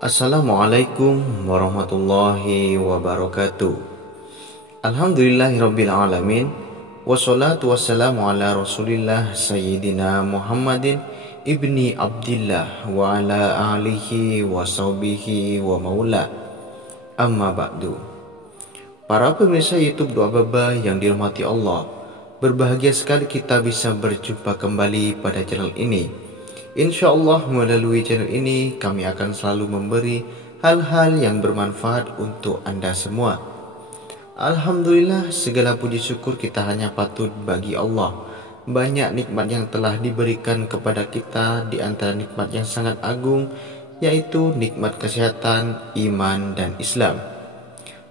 Assalamualaikum warahmatullahi wabarakatuh. Alhamdulillahirabbil alamin. Wassalatu wassalamu ala Rasulillah Sayyidina Muhammadin ibni Abdillah wa ala alihi wa sahbihi wa maula. Amma ba'du. Para pemirsa YouTube Doa Baba yang dirahmati Allah, berbahagia sekali kita bisa berjumpa kembali pada channel ini. Insya Allah melalui channel ini kami akan selalu memberi hal-hal yang bermanfaat untuk Anda semua. Alhamdulillah, segala puji syukur kita hanya patut bagi Allah. Banyak nikmat yang telah diberikan kepada kita, di antara nikmat yang sangat agung yaitu nikmat kesehatan, iman, dan Islam.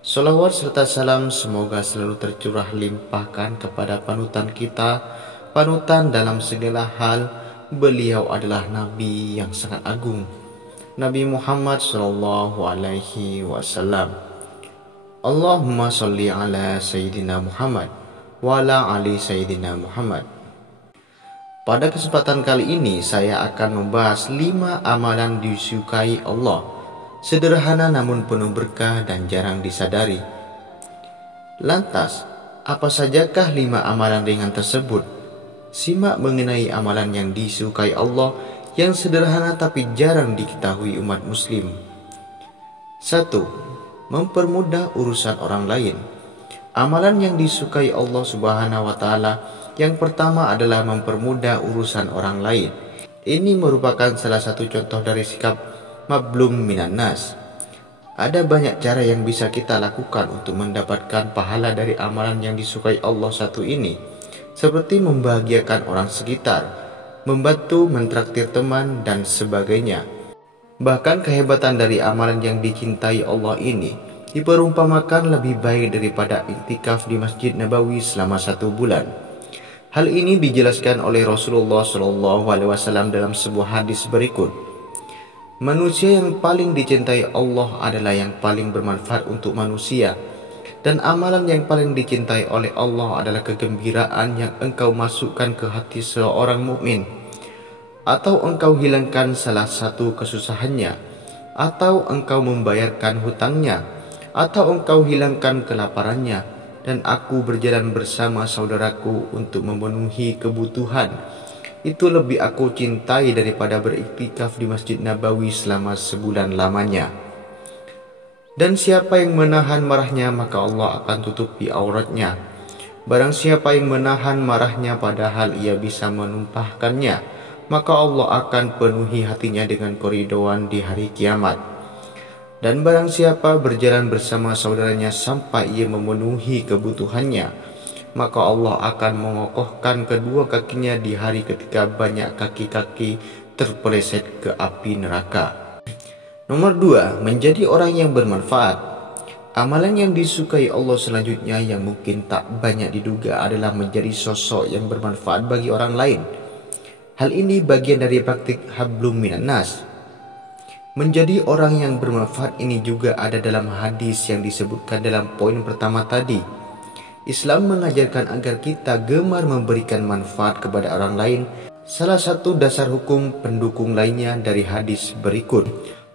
Sholawat serta salam semoga selalu tercurah limpahkan kepada panutan kita, panutan dalam segala hal. Beliau adalah Nabi yang sangat agung, Nabi Muhammad sallallahu alaihi wasallam. Allahumma sholli ala Sayyidina Muhammad wa ala ali Sayyidina Muhammad. Pada kesempatan kali ini saya akan membahas 5 amalan disukai Allah. Sederhana namun penuh berkah dan jarang disadari. Lantas, apa sajakah 5 amalan ringan tersebut? Simak mengenai amalan yang disukai Allah yang sederhana tapi jarang diketahui umat muslim. 1. Mempermudah urusan orang lain. Amalan yang disukai Allah Subhanahu wa taala yang pertama adalah mempermudah urusan orang lain. Ini merupakan salah satu contoh dari sikap mablum minan nas. Ada banyak cara yang bisa kita lakukan untuk mendapatkan pahala dari amalan yang disukai Allah satu ini, seperti membahagiakan orang sekitar, membantu mentraktir teman, dan sebagainya. Bahkan kehebatan dari amalan yang dicintai Allah ini diperumpamakan lebih baik daripada iktikaf di Masjid Nabawi selama 1 bulan. Hal ini dijelaskan oleh Rasulullah SAW dalam sebuah hadis berikut. Manusia yang paling dicintai Allah adalah yang paling bermanfaat untuk manusia. Dan amalan yang paling dicintai oleh Allah adalah kegembiraan yang engkau masukkan ke hati seorang mukmin, atau engkau hilangkan salah satu kesusahannya, atau engkau membayarkan hutangnya, atau engkau hilangkan kelaparannya. Dan aku berjalan bersama saudaraku untuk memenuhi kebutuhan. Itu lebih aku cintai daripada beriktikaf di Masjid Nabawi selama sebulan lamanya. Dan siapa yang menahan marahnya, maka Allah akan tutupi auratnya. Barang siapa yang menahan marahnya padahal ia bisa menumpahkannya, maka Allah akan penuhi hatinya dengan keriduan di hari kiamat. Dan barang siapa berjalan bersama saudaranya sampai ia memenuhi kebutuhannya, maka Allah akan mengokohkan kedua kakinya di hari ketika banyak kaki-kaki terpeleset ke api neraka. Nomor 2, menjadi orang yang bermanfaat. Amalan yang disukai Allah selanjutnya yang mungkin tak banyak diduga adalah menjadi sosok yang bermanfaat bagi orang lain. Hal ini bagian dari praktik hablum minan nas. Menjadi orang yang bermanfaat ini juga ada dalam hadis yang disebutkan dalam poin pertama tadi. Islam mengajarkan agar kita gemar memberikan manfaat kepada orang lain. Salah satu dasar hukum pendukung lainnya dari hadis berikut.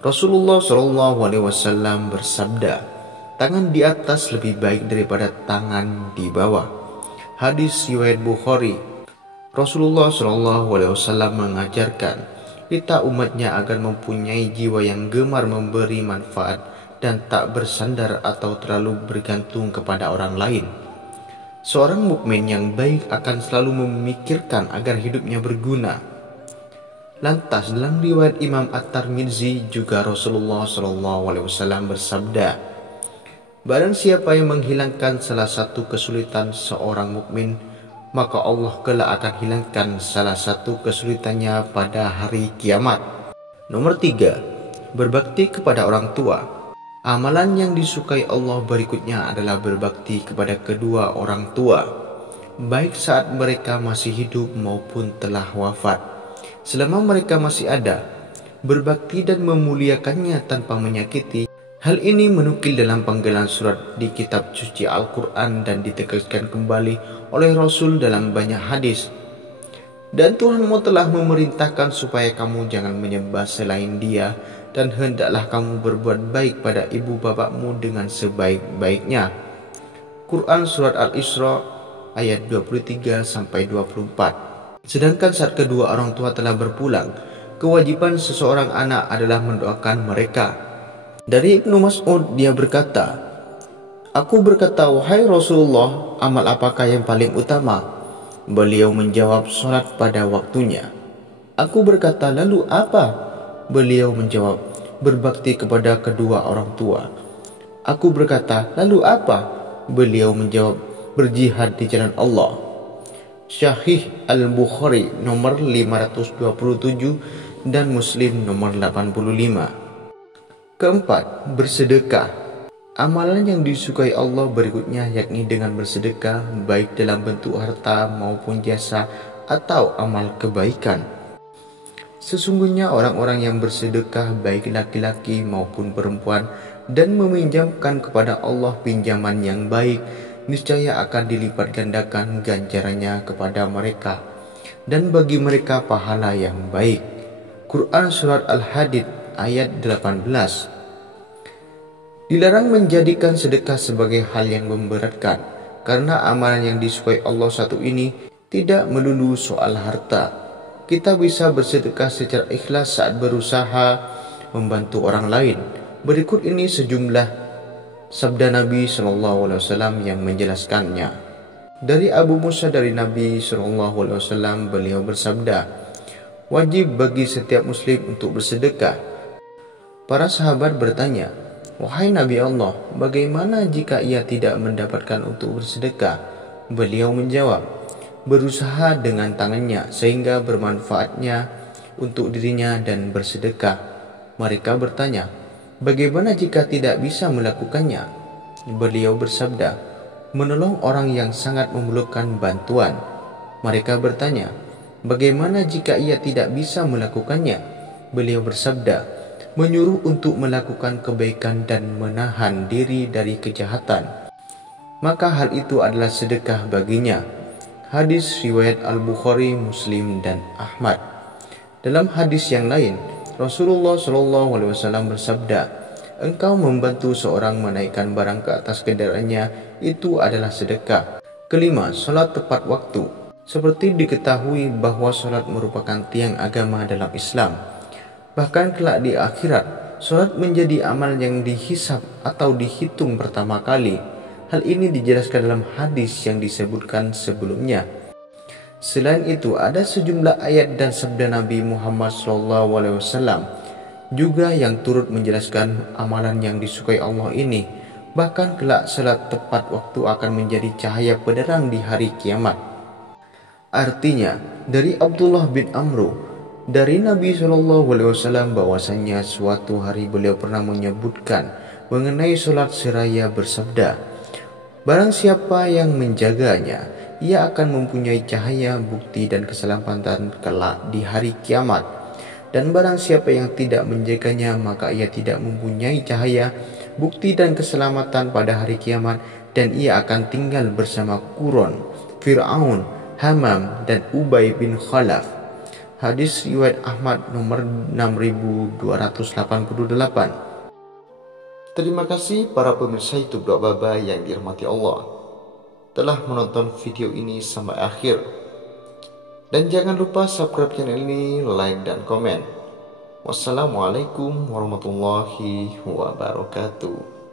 Rasulullah SAW bersabda, tangan di atas lebih baik daripada tangan di bawah. Hadis riwayat Bukhari. Rasulullah SAW mengajarkan kita umatnya agar mempunyai jiwa yang gemar memberi manfaat dan tak bersandar atau terlalu bergantung kepada orang lain. Seorang mukmin yang baik akan selalu memikirkan agar hidupnya berguna. Lantas dalam riwayat Imam At-Tirmidzi juga Rasulullah SAW bersabda, barang siapa yang menghilangkan salah satu kesulitan seorang mukmin, maka Allah kelak akan hilangkan salah satu kesulitannya pada hari kiamat. Nomor 3, berbakti kepada orang tua. Amalan yang disukai Allah berikutnya adalah berbakti kepada kedua orang tua, baik saat mereka masih hidup maupun telah wafat. Selama mereka masih ada, berbakti dan memuliakannya tanpa menyakiti. Hal ini menukil dalam penggalan surat di kitab suci Al-Quran dan ditegaskan kembali oleh Rasul dalam banyak hadis. Dan Tuhanmu telah memerintahkan supaya kamu jangan menyembah selain Dia, dan hendaklah kamu berbuat baik pada ibu bapakmu dengan sebaik-baiknya. Quran Surat Al-Isra ayat 23-24. Sedangkan saat kedua orang tua telah berpulang, kewajiban seseorang anak adalah mendoakan mereka. Dari Ibnu Mas'ud, dia berkata, "Aku berkata, wahai Rasulullah, amal apakah yang paling utama?" Beliau menjawab, "Salat pada waktunya." Aku berkata, "Lalu apa?" Beliau menjawab, "Berbakti kepada kedua orang tua." Aku berkata, "Lalu apa?" Beliau menjawab, "Berjihad di jalan Allah." Sahih Al-Bukhari nomor 527 dan Muslim nomor 85. Keempat, bersedekah. Amalan yang disukai Allah berikutnya yakni dengan bersedekah, baik dalam bentuk harta maupun jasa atau amal kebaikan. Sesungguhnya orang-orang yang bersedekah, baik laki-laki maupun perempuan, dan meminjamkan kepada Allah pinjaman yang baik, niscaya akan dilipat gandakan ganjarannya kepada mereka, dan bagi mereka pahala yang baik. Quran Surat Al-Hadid ayat 18. Dilarang menjadikan sedekah sebagai hal yang memberatkan, karena amalan yang disukai Allah satu ini tidak melulu soal harta. Kita bisa bersedekah secara ikhlas saat berusaha membantu orang lain. Berikut ini sejumlah sabda Nabi SAW yang menjelaskannya. Dari Abu Musa dari Nabi SAW, beliau bersabda, "Wajib bagi setiap muslim untuk bersedekah." Para sahabat bertanya, "Wahai Nabi Allah, bagaimana jika ia tidak mendapatkan untuk bersedekah?" Beliau menjawab, "Berusaha dengan tangannya sehingga bermanfaatnya untuk dirinya dan bersedekah." Mereka bertanya, "Bagaimana jika tidak bisa melakukannya?" Beliau bersabda, "Menolong orang yang sangat memerlukan bantuan." Mereka bertanya, "Bagaimana jika ia tidak bisa melakukannya?" Beliau bersabda, "Menyuruh untuk melakukan kebaikan dan menahan diri dari kejahatan, maka hal itu adalah sedekah baginya." Hadis riwayat Al-Bukhari, Muslim, dan Ahmad. Dalam hadis yang lain, Rasulullah SAW bersabda, "Engkau membantu seorang menaikkan barang ke atas kendaraannya, itu adalah sedekah." Kelima, salat tepat waktu. Seperti diketahui bahwa salat merupakan tiang agama dalam Islam. Bahkan kelak di akhirat, salat menjadi amal yang dihisab atau dihitung pertama kali. Hal ini dijelaskan dalam hadis yang disebutkan sebelumnya. Selain itu, ada sejumlah ayat dan sabda Nabi Muhammad SAW juga yang turut menjelaskan amalan yang disukai Allah ini. Bahkan kelak salat tepat waktu akan menjadi cahaya penerang di hari kiamat. Artinya, dari Abdullah bin Amru dari Nabi SAW bahwasanya suatu hari beliau pernah menyebutkan mengenai sholat seraya bersabda, "Barang siapa yang menjaganya, ia akan mempunyai cahaya, bukti, dan keselamatan kelak di hari kiamat. Dan barang siapa yang tidak menjaganya, maka ia tidak mempunyai cahaya, bukti, dan keselamatan pada hari kiamat, dan ia akan tinggal bersama Quron, Fir'aun, Hamam, dan Ubay bin Khalaf." Hadis riwayat Ahmad nomor 6288. Terima kasih para pemirsa YouTube Doa Baba yang dirahmati Allah telah menonton video ini sampai akhir. Dan jangan lupa subscribe channel ini, like, dan komen. Wassalamualaikum warahmatullahi wabarakatuh.